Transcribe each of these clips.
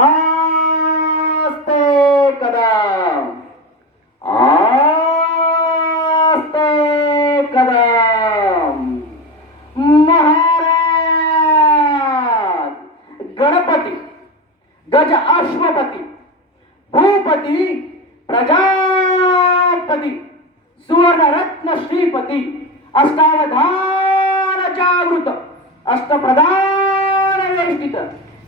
आस्ते कदम, आस्ते कदम. महाराज गणपती, गज अश्वपती, भूपती, प्रजापती, सुवर्ण रत्न श्रीपती, अष्टावधान जागृत, अष्टप्रधान वेष्टित,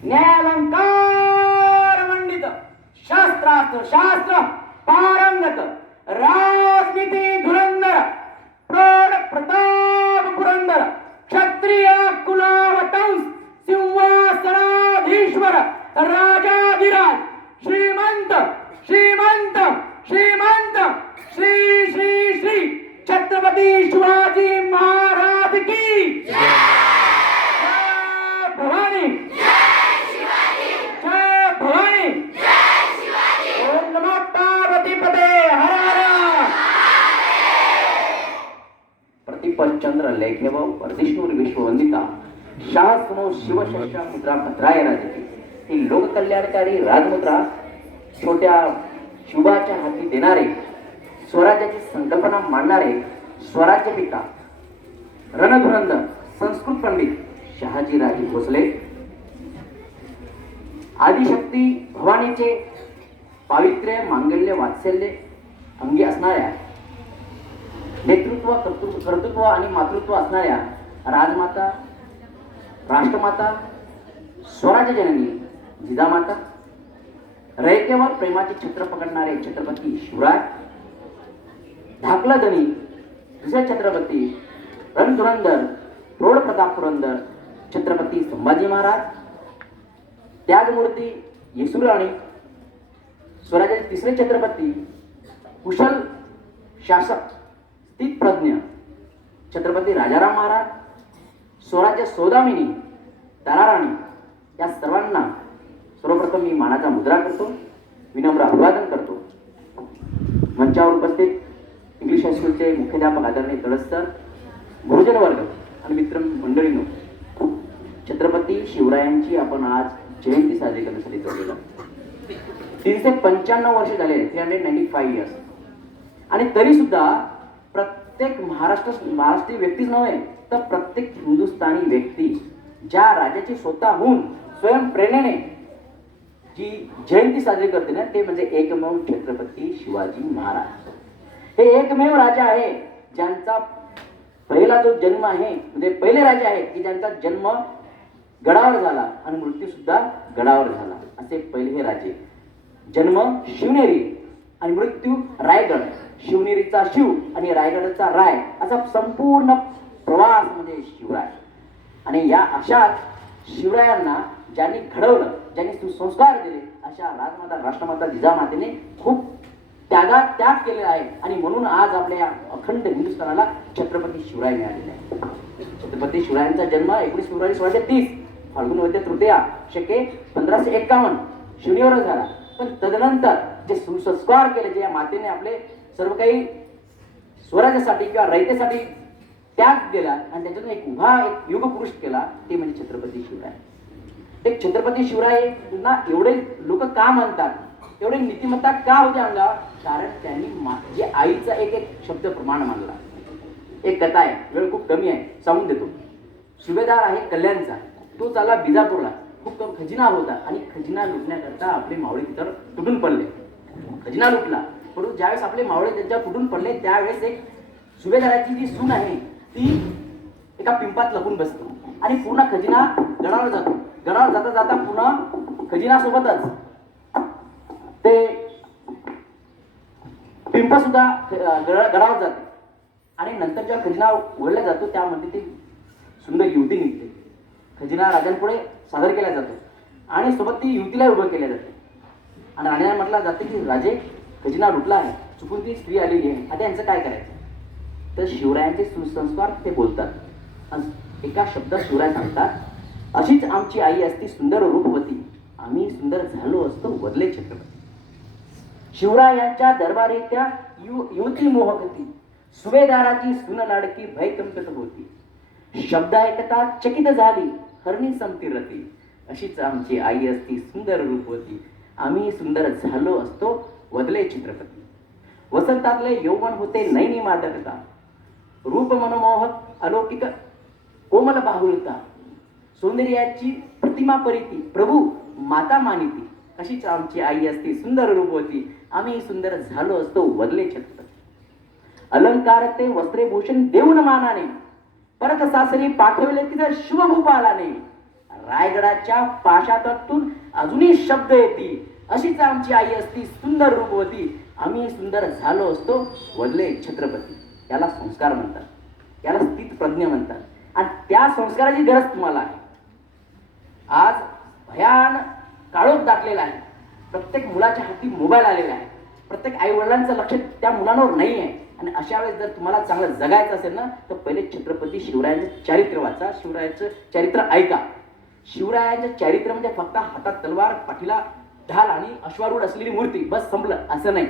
न्यायालंकार मंडित, शास्त्रास्त्र शास्त्र पारंगत, राजनीती धुरंधर, प्रौढ प्रताप पुरंदर, क्षत्रिय कुलावतंस, सिंहासनाधीश्वर, राजाधिराज, श्रीमंत श्रीमंत श्रीमंत, श्री श्री श्री छत्रपती शिवाजी महाराज की जय. भवानी, जय भवानी, ओम नमः पार्वतीपते हर हर. प्रतिपच्चंद्र लेखेव परदिशूर विश्ववंदिता शासनो शिवशस्त्र मुद्रा भद्राय राजकी. ही लोककल्याणकारी राजमुद्रा छोट्या शिवाच्या हाती देणारे, स्वराज्याची संकल्पना मांडणारे स्वराज्य पिता रणधुरंधर संस्कृत पंडित शहाजीराजे भोसले, आदिशक्ती भवानीचे पावित्र्य मांगल्य वात्सल्य अंगी असणाऱ्या, नेतृत्व कर्तृत्व आणि मातृत्व असणाऱ्या राजमाता, राष्ट्रमाता, स्वराज्य जननी जिजामाता, रयतेवर प्रेमाचे छत्र पकडणारे छत्रपती शिवराय, धाकलदनी दुसरे छत्रपती रणधुरंधर प्रौढ प्रताप पुरंदर छत्रपती संभाजी महाराज, त्यागमूर्ती येसुराणी, स्वराज्याचे तिसरे छत्रपती, कुशल शासक, स्थितप्रज्ञ छत्रपती राजाराम महाराज, स्वराज्य सौदामिनी ताराराणी, या सर्वांना सर्वप्रथम मी मानाचा मुद्रा करतो, विनम्र अभिवादन करतो. मंचावर उपस्थित इंग्लिश हायस्कूलचे मुख्याध्यापक आदरणीय तळस सर, गुरुजन वर्ग आणि मित्र मंडळींनो, छत्रपती शिवरायांची आपण आज जयंती साजरी करण्यासाठी जमलेलो. 395 वर्ष झाले, 395 इयर्स. आणि तरी सुद्धा प्रत्येक महाराष्ट्रीय व्यक्तीच नव्हे तर प्रत्येक हिंदुस्थानी व्यक्ती ज्या राजाची स्वतःहून स्वयं प्रेरणेने जी जयंती साजरी करते ना, ते म्हणजे एकमेव छत्रपती शिवाजी महाराज. हे एकमेव राजा आहे ज्यांचा पहिला जो जन्म आहे, म्हणजे पहिले राजा आहेत की ज्यांचा जन्म गडावर झाला आणि मृत्यू सुद्धा गडावर झाला. असे पहिले हे राजे. जन्म शिवनेरी आणि मृत्यू रायगड, शिवनेरीचा शिव आणि रायगडचा राय, असा संपूर्ण प्रवास म्हणजे शिवराय. आणि या अशा शिवरायांना ज्यांनी घडवलं, ज्यांनी सुसंस्कार दिले, अशा राजमाता राष्ट्रमाता जिजामातेने खूप त्याग केलेला आहे. आणि म्हणून आज आपल्या अखंड हिंदुस्थानाला छत्रपती शिवराय मिळालेले आहे. छत्रपती शिवरायांचा जन्म 19 फेब्रुवारी 1630 फाल्गुन वद्य तृतीया शके 1551 शिवनेरीवर झाला. पण तदनंतर जे सुसंस्कार केले, जे या मातेने आपले सर्व काही स्वराज्यासाठी किंवा रयतेसाठी त्याग दिला आणि त्याच्यातून एक युग पुरुष केला, ते म्हणजे छत्रपती शिवराय. ते छत्रपती शिवराय पुन्हा एवढे लोक का म्हणतात, एवढे नीतिमत्ता का होते अंगावर? कारण त्यांनी जे आईचा एक शब्द प्रमाण मानला. एक कथा आहे, वेळ खूप कमी आहे, सांगून देतो. सुभेदार आहे कल्याणचा, तो चालला बिजापूरला. खूप तो खजिना होता आणि खजिना लुटण्याकरता आपले मावळे तिथं तुटून पडले. खजिना लुटला, परंतु ज्यावेळेस आपले मावळे त्यांच्या तुटून पडले त्यावेळेस एक सुभेदाराची जी सून आहे ती एका पिंपात लपून बसते आणि पूर्ण खजिना गडावर जातो. गडावर जाता जाता पुन्हा खजिना सोबतच ते पिंप सुद्धा गडावर जाते. आणि नंतर जेव्हा खजिना उघडला जातो त्यामध्ये ती सुंदर युवती निघते. खजिना राजांपुढे सादर केला जातो आणि सोबत ती युवतीला उभं केल्या जाते. आणि राजांना म्हटलं जाते की राजे, खजिना लुटला आहे, चुकून ती स्त्री आलेली आहे, आता यांचं काय करायचं? तर शिवरायांचे सुसंस्कार ते बोलतात. एका शब्दात शिवराय सांगतात, अशीच आमची आई असती सुंदर रूपवती, आम्ही सुंदर झालो असतो वरले छत्रपती. शिवरायांच्या दरबारी त्या युवती मोहकती, सुभेदाराची सुन लाडकी भय कंपित होती. शब्द ऐकता चकित झाली हरणी संती रती, अशीच आमची आई असती सुंदर रूपवती, आम्ही सुंदर झालो असतो वदले छत्रपती. वसंतातले यौवन होते नैनी मादकता, रूप मनमोहक अलौकिक कोमल बाहुलता, सौंदर्याची प्रतिमा परिती, प्रभू माता मानिती. अशीच आमची आई असती सुंदर रूपवती, आम्ही सुंदर झालो असतो वदले छत्रपती. अलंकार ते वस्त्रे भूषण देऊन मानाने, परत सासरी पाठवले तिथं शुभभूपालाने. रायगडाच्या पाशातून अजूनही शब्द येती, अशीच आमची आई असती सुंदर रूपवती, आम्ही सुंदर झालो असतो वदले छत्रपती. याला संस्कार म्हणतात, याला स्थित प्रज्ञा म्हणतात, आणि त्या संस्काराची गरज तुम्हाला आहे. आज भयान काळोख दाटलेला आहे, प्रत्येक मुलाच्या हाती मोबाईल आलेला आहे, प्रत्येक आई वडिलांचं लक्ष त्या मुलांवर नाही आहे. आणि अशा वेळेस जर तुम्हाला चांगलं जगायचं असेल ना, तर पहिले छत्रपती शिवरायांचं चारित्र्य वाचा, शिवरायांचं चरित्र ऐका. शिवरायांचं चारित्र्य म्हणजे फक्त हातात तलवार, पाठीला ढाल आणि अश्वारूढ असलेली मूर्ती, बस संपलं असं नाही.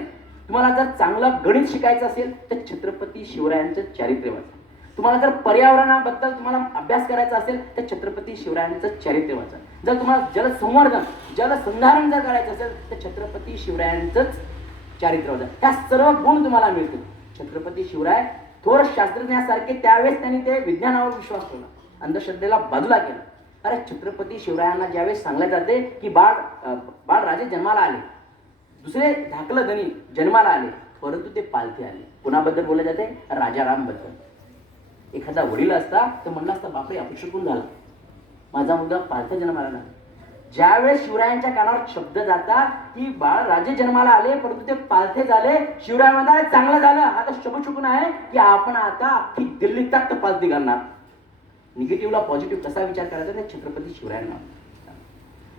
तुम्हाला जर चांगलं गणित शिकायचं असेल तर छत्रपती शिवरायांचं चारित्र्य वाचा. तुम्हाला जर पर्यावरणाबद्दल तुम्हाला अभ्यास करायचा असेल तर छत्रपती शिवरायांचं चारित्र्य वाचा. जर तुम्हाला जलसंवर्धन, जलसंधारण जर करायचं असेल तर छत्रपती शिवरायांचंच चारित्र्य वाचा. ह्या सर्व गुण तुम्हाला मिळतील. छत्रपती शिवराय थोर शास्त्रज्ञासारखे त्यावेळेस त्यांनी ते विज्ञानावर विश्वास ठेवला, अंधश्रद्धेला बाजूला केला. अरे छत्रपती शिवरायांना ज्यावेळेस सांगले जाते की बाळ राजे जन्माला आले, दुसरे धाकलं धनी जन्माला आले, परंतु ते पालथे आले. कुणाबद्दल बोलले जाते? राजाराम बद्दल. एखादा वडील असता तर म्हणला असता बापरे अपशकुन झाला, माझा मुलगा पालथा जन्माला आला. ज्यावेळेस शिवरायांच्या कानावर शब्द जातात की बाळ राजे जन्माला आले परंतु ते पालथे झाले, शिवराय म्हणतात चांगलं झालं, आता शुभशकुन आहे की आपण आता अख्खी दिल्ली तख्त पालथी घालणार. निगेटिव्हला पॉझिटिव्ह कसा विचार करायचा ते छत्रपती शिवरायांना.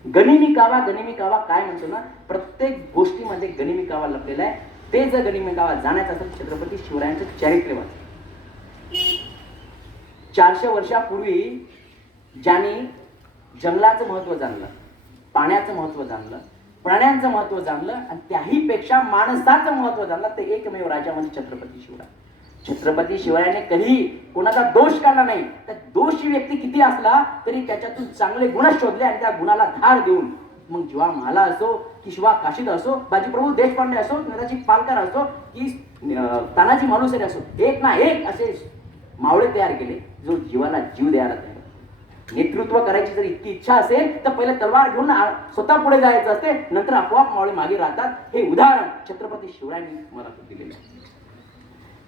गनिमी कावा, गनिमी कावा काय म्हणतो ना, प्रत्येक गोष्टीमध्ये गनिमी कावा लपलेला आहे. ते जर गनिमी कावा जाण्याचं असेल छत्रपती शिवरायांचं चारित्र्य वाचा. 400 वर्षापूर्वी ज्यांनी जंगलाचं महत्व जाणलं, पाण्याचं महत्व जाणलं, प्राण्यांचं महत्व जाणलं आणि त्याही पेक्षा माणसाचं महत्व जाणलं, ते एकमेव राजा म्हणजे छत्रपती शिवराय. छत्रपती शिवरायाने कधी कोणाचा दोष काढला नाही. तर दोषी व्यक्ती किती असला तरी त्याच्यातून चांगले गुण शोधले आणि त्या गुणाला धार देऊन, मग जीवा म्हाला असो की शिवा काशीद असो, बाजीप्रभू देशपांडे असो, नेताजी पालकर असो की तानाजी मालुसरे असो, एक ना एक असे मावळे तयार केले जो जीवाला जीव द्यायला तयार. नेतृत्व करायची जर इतकी इच्छा असेल तर पहिले तलवार घेऊन स्वतः पुढे जायचं असते, नंतर आपोआप मावळे मागे राहतात. हे उदाहरण छत्रपती शिवरायांनी मला दिलेलं आहे.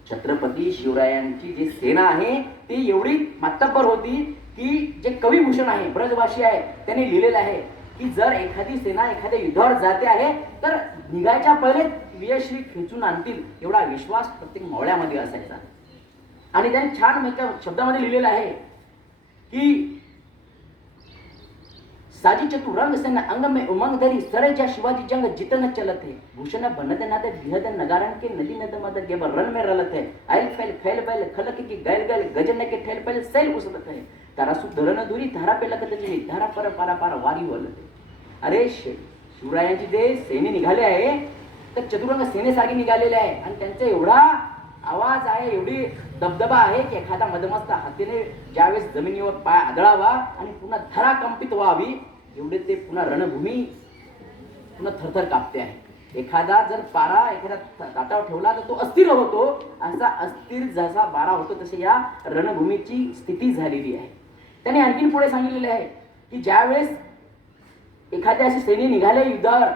छत्रपती शिवरायांची जी सेना आहे ती एवढी मातब्बर होती की जे कविभूषण आहे, ब्रजभाषी आहे, त्यांनी लिहिलेलं आहे की जर एखादी सेना एखाद्या युद्धावर जाते आहे तर निघायच्या पहिले विजयश्री खेचून आणतील एवढा विश्वास प्रत्येक मावळ्यामध्ये असायचा. आणि त्यांनी छान एका शब्दामध्ये लिहिलेलं आहे की साजी चतुरंग सेना अंग में उमंग धरी, सरे जा शिवाजी जंग जितन चलत है, भूषण बनत नाद बिहद नगारण के नदी नद मद गेबर रन में रलत है, आयल फैल फैल बैल खलक की गैल गैल गजन के ठेल पहले सैल उसलत है, तारा सुधरन दूरी धारा पे लगत जिनी धारा पर पारा पारा वारी वलत है. अरे शिवरायांची जे सेने निघाले आहे तर चतुरंग सेनेसारखे निघालेले आहे आणि त्यांचा एवढा आवाज आहे, एवढी दबदबा आहे की एखादा मदमस्त हातीने ज्यावेळेस जमिनीवर पाय आदळावा आणि पुन्हा धरा कंपित व्हावी एवढे ते पुन्हा रणभूमी पुन्हा थरथर कापते आहे. एखादा जर पारा एखाद्या ताटावर ठेवला तर तो अस्थिर होतो, असा अस्थिर जसा बारा होतो तसे या रणभूमीची स्थिती झालेली आहे. त्याने आणखीन पुढे सांगितलेले आहे की ज्यावेळेस एखाद्या असे सैन्य निघाले युद्धावर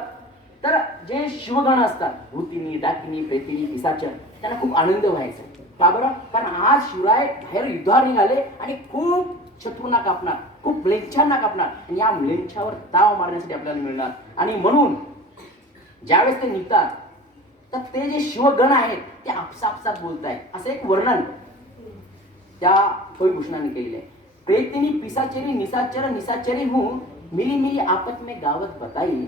तर जे शिवगण असतात, भूतिनी, डाकिनी, प्रेतिनी, पिसाचर, त्यांना खूप आनंद व्हायचा. का बरं? कारण आज शिवराय बाहेर युद्धावर निघाले आणि खूप शत्रूंना कापणार, खूप म्लेच्छांना कापणार आणि या म्लेच्छावर ताव मारण्यासाठी आपल्याला मिळणार. आणि म्हणून ज्यावेळेस ते निघतात तर ते जे शिवगण आहेत ते आपसापसात बोलतायत असं एक वर्णन त्या कविभूषणाने केलेलं आहे. प्रेतिनी, पिसाचरी, निसाचर, निसाचरी हूँ मिली मिली आपत में गावत बताई,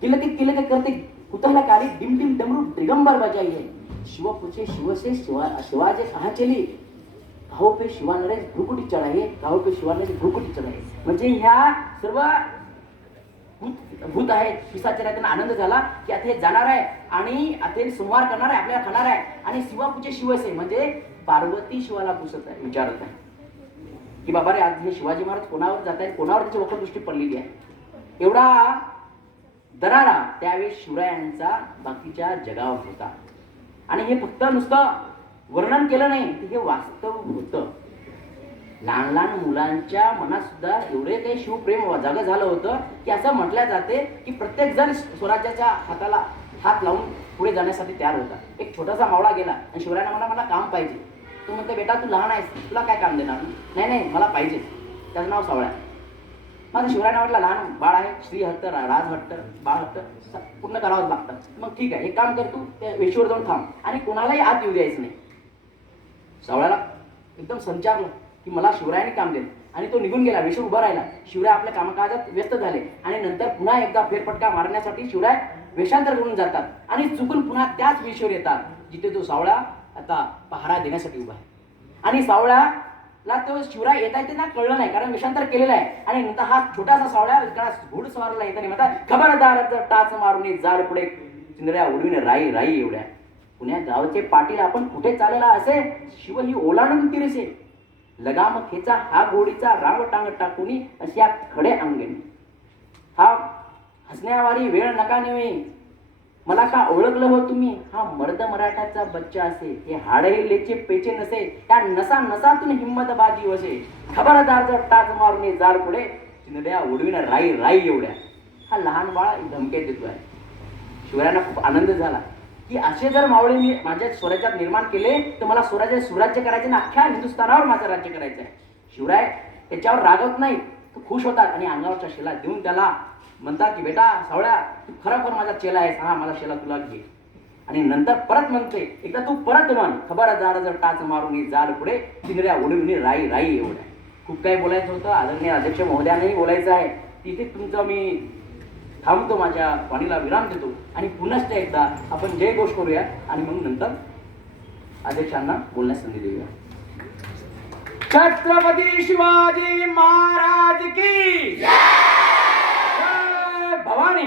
किलक किलक करते कुतूहलकारी डिम डिम डमरू दिगंबर बजाइए, शिव पूछे शिव से शिवाजे कहाँ चली, कहो पे शिवा नरेश भ्रुकुटी चढाये, कहो पे शिवा नरेश भ्रुकुटी चढाये. म्हणजे ह्या सर्व भूत आहेत, पिसाचर, त्यांना आनंद झाला की आता हे जाणार आहे आणि आता हे संहार करणार आहे, आपल्याला खाणार आहे. आणि शिवा पूछे शिवसे म्हणजे पार्वती शिवाला पुसत आहे, विचारत आहे. की बाबा रे आज हे शिवाजी महाराज कोणावर जात आहेत, कोणावर त्याची वक्रदृष्टी पडलेली आहे. एवढा दरारा त्यावेळी शिवरायांचा बाकीच्या जगावर होता. आणि हे फक्त नुसतं वर्णन केलं नाही, हे वास्तव होतं. लहान लहान मुलांच्या मनात सुद्धा एवढे काही शिवप्रेम जागं झालं होतं की असं म्हटलं जाते की प्रत्येक जण स्वराज्याच्या हाताला हात लावून पुढे जाण्यासाठी तयार होता. एक छोटासा मावळा गेला आणि शिवरायांना म्हणला मला काम पाहिजे. तो म्हणतो बेटा तू लहान आहेस, तुला काय काम देणार. नाही नाही मला पाहिजे. त्याचं नाव सावळा. माझं शिवरायांना म्हटलं लहान बाळ आहे, स्त्री हट्ट राज हट्ट बाळ हट्ट पूर्ण करावंच लागतं. मग ठीक आहे, एक काम कर तू त्या वेशीवर जाऊन थांब आणि कोणालाही आत येऊ द्यायचं नाही. सावळ्याला एकदम संचारलं की मला शिवरायांनी काम दिलं आणि तो निघून गेला. वेशीवर उभा राहिला. शिवराय आपल्या कामकाजात व्यस्त झाले आणि नंतर पुन्हा एकदा फेरफटका मारण्यासाठी शिवराय वेषांतर करून जातात आणि चुकून पुन्हा त्याच वेशीवर येतात जिथे तो सावळा आता पहारा देण्यासाठी उभा आहे. आणि सावळ्याला तो शिवराय येता येते ना कळलं नाही, कारण वेषांतर केलेलं आहे. आणि नंतर हा छोटासा सावळ्या इकडा घोडस्वाराला येताना म्हणतात खबरदार टाच मारून जाड पुढे चिंदड्या उडवीन राई राई एवढ्या. पुण्या गावचे पाटील आपण कुठे चालला असे, शिव ही ओलांडून तिरसे लगाम खेचा हा गोडीचा रांग टांग टाकूनी अशा खडे अंगणी. हा हसण्यावारी वेळ नका नेवे, मला का ओळखलं हो तुम्ही, हा मर्द मराठाचा बच्चा असे, हे हाडही लेचे पेचे नसे, त्या नसा नसातून हिंमत बाजी वसे, खबरदार जर टाच मारून जाड पुढे चिंदड्या उडवीन राई राई एवढ्या. हा लहान बाळ धमके देतोय. शिवरायांना खूप आनंद झाला की असे जर मावळे मी माझ्या स्वराज्यात निर्माण केले तर मला सुराज्य करायचे ना, अख्ख्या हिंदुस्थानावर माझं राज्य करायचं आहे. शिवराय त्याच्यावर रागवत नाही, तो खुश होतात आणि अंगावरच्या शेला देऊन त्याला म्हणतात की बेटा सावळ्या तू खरोखर माझा चेला आहेस, हा माझा शेला तुला घे. आणि नंतर परत म्हणते एकदा तू परत म्हण खबरदार जर टाच मारून जाड पुढे चिंगड्या उडवून राई राई एवढ्या. खूप काही बोलायचं होतं, आदरणीय अध्यक्ष महोदयानेही बोलायचं आहे. तिथे तुमचं मी थांबतो, माझ्या वाणीला विराम देतो आणि पुनश्च एकदा आपण जय घोष करूया आणि मग नंतर अध्यक्षांना बोलण्यास संधी देऊया. छत्रपती शिवाजी महाराज की जय भवानी.